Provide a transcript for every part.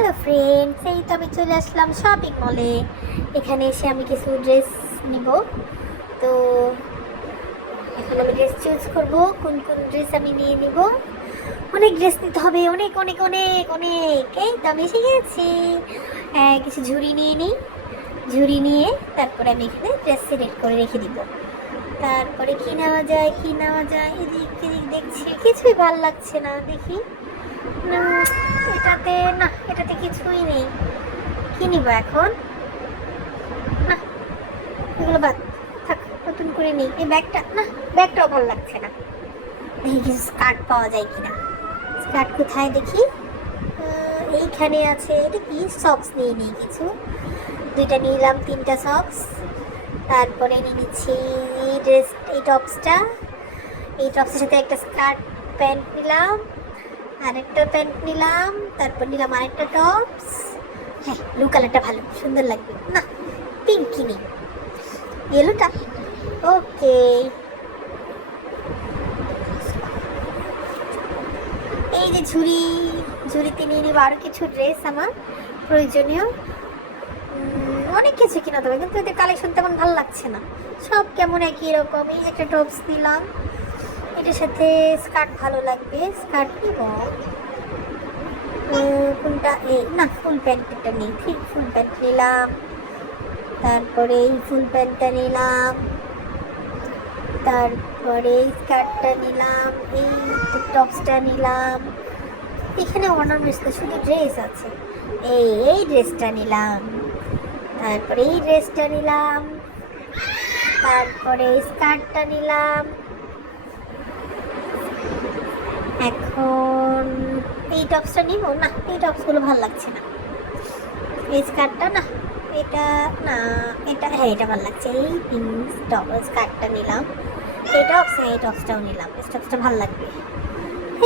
Hello friends, এই তো আমি চলে আসলাম শপিং মলে। এখানে এসে আমি কিছু ড্রেস নিব। তো এখন আমি ড্রেস চুজ করব, কোন কোন ড্রেস আমি নিয়ে নিব। অনেক ড্রেস নিতে হবে, অনেক অনেক অনেক অনেক। এই তো আমি এসে গেছি। কিছু ঝুড়ি নিয়ে নিই। ঝুড়ি নিয়ে তারপরে আমি এখানে ড্রেস সিলেক্ট করে রেখে দিব। তারপরে কি নেওয়া যায় কি নেওয়া যায়, এদিক এদিক দেখছি, কিছুই ভাল লাগছে না। দেখি এটাতে না, এটাতে কিছুই নেই। কি নিব এখন? না, এগুলো বাদ থাক, নতুন করে নিই। এই ব্যাগটা না, ব্যাগটাও ভালো লাগছে না। দেখি কিছু স্কার্ট পাওয়া যায় কিনা। স্কার্ট কোথায় দেখি? এইখানে আছে। এটা কি? সক্স নিয়ে নিই কিছু। দুইটা নিলাম, তিনটা সক্স। তারপরে নিয়ে নিচ্ছি ড্রেস, এই টপসটা। এই টপসের সাথে একটা স্কার্ট প্যান্ট নিলাম, আরেকটা প্যান্ট নিলাম, তারপর নিলাম আরেকটা টপস। হ্যাঁ, ব্লু কালারটা ভালো, সুন্দর লাগবে। না, পিঙ্ক কিনি, ইয়েলোটা। ওকে, এই যে ঝুড়ি, ঝুড়িতে নিয়ে নিব আরও কিছু ড্রেস আমার প্রয়োজনীয়। অনেক কিছু কিনা তবে, কিন্তু এদের কালেকশন তেমন ভালো লাগছে না, সব কেমন একই রকম। এই একটা টপস নিলাম, এটার সাথে স্কার্ট ভালো লাগবে, স্কার্ট নিব। কোনটা? এই না, ফুল প্যান্টটা নেই, ঠিক ফুল প্যান্ট নিলাম। তারপরে এই ফুল প্যান্টটা নিলাম, তারপরে স্কার্টটা নিলাম, এই টপসটা নিলাম। এখানে অর্নামেন্টস না, শুধু ড্রেস আছে। এই ড্রেসটা নিলাম, তারপরে এই ড্রেসটা নিলাম, তারপরে স্কার্টটা নিলাম। এখন এই টপসটা নিব না, এই টপসগুলো ভালো লাগছে না। এই স্কার্টটা না, এটা না, এটা হ্যাঁ, এটা ভালো লাগছে। এই পিঙ্ক টপ স্কার্টটা নিলাম। এই টপস, হ্যাঁ এই টপসটাও নিলাম, এই টপসটা ভালো লাগবে।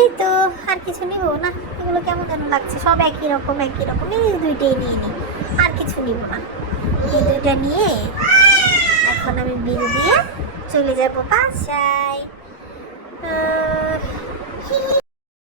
এই তো, আর কিছু নিব না। এগুলো কেমন যেন লাগছে, সব একই রকম একই রকম। এই দুইটাই নিয়ে নিই, আর কিছু নিব না। এই দুইটা নিয়ে এখন আমি বিল দিয়ে চলে যাব বাসায়।